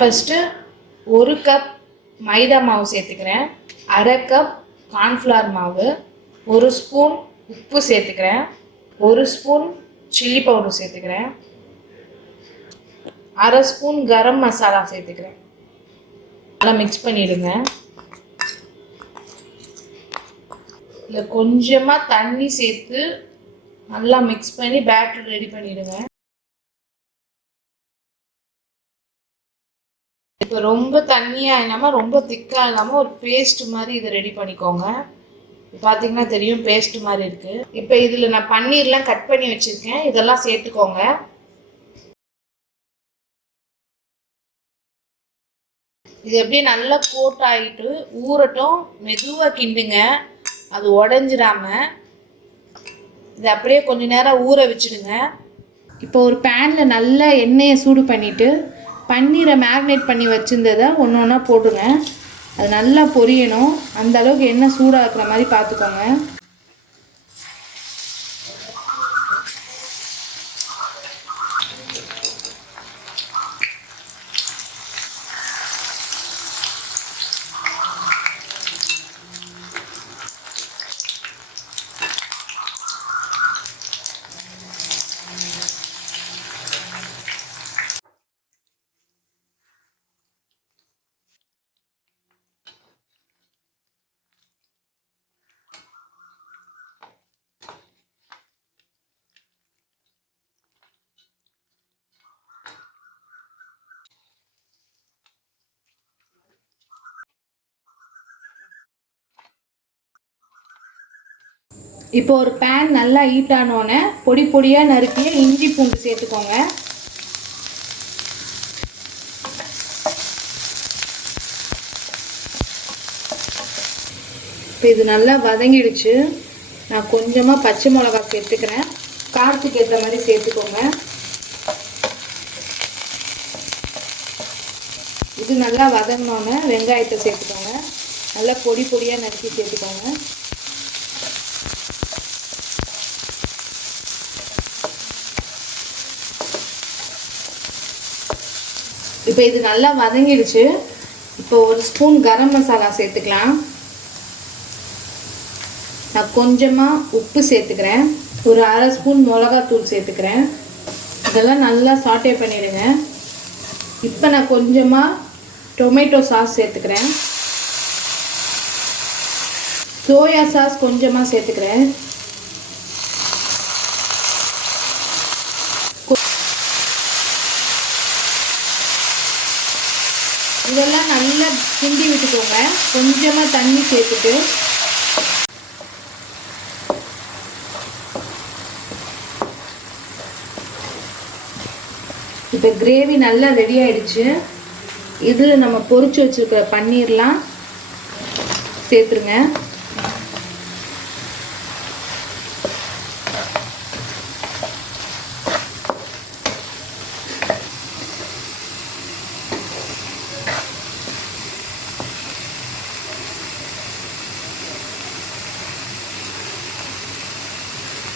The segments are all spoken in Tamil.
ஃபஸ்ட்டு 1 கப் மைதா மாவு சேர்த்துக்கிறேன், 1/2 கப் கார்ன்ஃப்ளவர் மாவு, 1 ஸ்பூன் உப்பு சேர்த்துக்கிறேன், 1 ஸ்பூன் சில்லி பவுடர் சேர்த்துக்கிறேன், 1/2 ஸ்பூன் கரம் மசாலா சேர்த்துக்கிறேன். நல்லா மிக்ஸ் பண்ணிவிடுங்க. இதில் கொஞ்சமாக தண்ணி சேர்த்து நல்லா மிக்ஸ் பண்ணி பேட்டர் ரெடி பண்ணிவிடுங்க. இப்போ ரொம்ப தண்ணியாக இல்லாமல் ரொம்ப திக்காக இல்லாமல் ஒரு பேஸ்ட் மாதிரி இதை ரெடி பண்ணிக்கோங்க. பார்த்தீங்கன்னா தெரியும் பேஸ்ட் மாதிரி இருக்குது. இப்போ இதில் நான் பன்னீர்லாம் கட் பண்ணி வச்சுருக்கேன், இதெல்லாம் சேர்த்துக்கோங்க. இது எப்படியே நல்லா கோட் ஆகிட்டு ஊறட்டும், மெதுவாக கிண்டுங்க, அது உடஞ்சிடாம. இது அப்படியே கொஞ்சம் நேரம் ஊற வச்சுடுங்க. இப்போ ஒரு பேனில் நல்லா எண்ணெயை சூடு பண்ணிவிட்டு பன்னீரை மேரினேட் பண்ணி வச்சுருந்ததை ஒன்று ஒன்றா போடுங்க. அது நல்லா பொரியணும், அந்த அளவுக்கு எண்ணெய் சூடாக இருக்கிற மாதிரி பார்த்துக்கோங்க. இப்போ ஒரு பேன் நல்லா ஹீட் ஆனோடனே பொடி பொடியாக நறுக்கிய இஞ்சி பூண்டு சேர்த்துக்கோங்க. இப்போ இது நல்லா வதங்கிடுச்சு. நான் கொஞ்சமாக பச்சை மிளகாய் சேர்த்துக்கிறேன், காரத்துக்கு ஏற்ற மாதிரி சேர்த்துக்கோங்க. இது நல்லா வதங்கினோன்னே வெங்காயத்தை சேர்த்துக்கோங்க, நல்லா பொடி பொடியாக நறுக்கி சேர்த்துக்கோங்க. இப்போ இது நல்லா வதங்கிடுச்சு. இப்போ 1 ஸ்பூன் கரம் மசாலா சேர்த்துக்கலாம். நான் கொஞ்சமாக உப்பு சேர்த்துக்கிறேன், ஒரு 1/2 ஸ்பூன் மிளகாத்தூள் சேர்த்துக்கிறேன். இதெல்லாம் நல்லா சாட்டே பண்ணிவிடுங்க. இப்போ நான் கொஞ்சமாக டொமேட்டோ சாஸ் சேர்த்துக்கிறேன், சோயா சாஸ் கொஞ்சமாக சேர்த்துக்கிறேன். இதெல்லாம் நல்லா கிண்டி விட்டுக்கோங்க, கொஞ்சமாக தண்ணி சேர்த்துட்டு. இப்போ கிரேவி நல்லா ரெடி ஆயிடுச்சு. இதில் நம்ம பொரிச்சு வச்சுருக்கிற பன்னீர்லாம் சேர்த்துருங்க.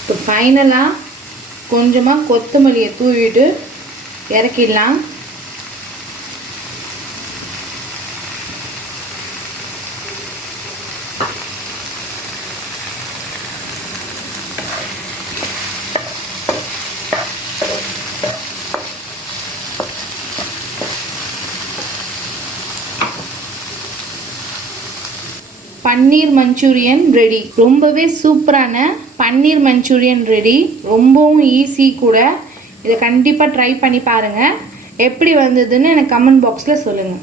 இப்போ ஃபைனலாக கொஞ்சமாக கொத்தமல்லியை தூவிட்டு இறக்கிடலாம். பன்னீர் மஞ்சூரியன் ரெடி. ரொம்பவே சூப்பரான பன்னீர் மஞ்சூரியன் ரெடி. ரொம்பவும் ஈஸி கூட. இதை கண்டிப்பாக ட்ரை பண்ணி பாருங்கள். எப்படி வந்ததுன்னு எனக்கு கமெண்ட் பாக்ஸில் சொல்லுங்கள்.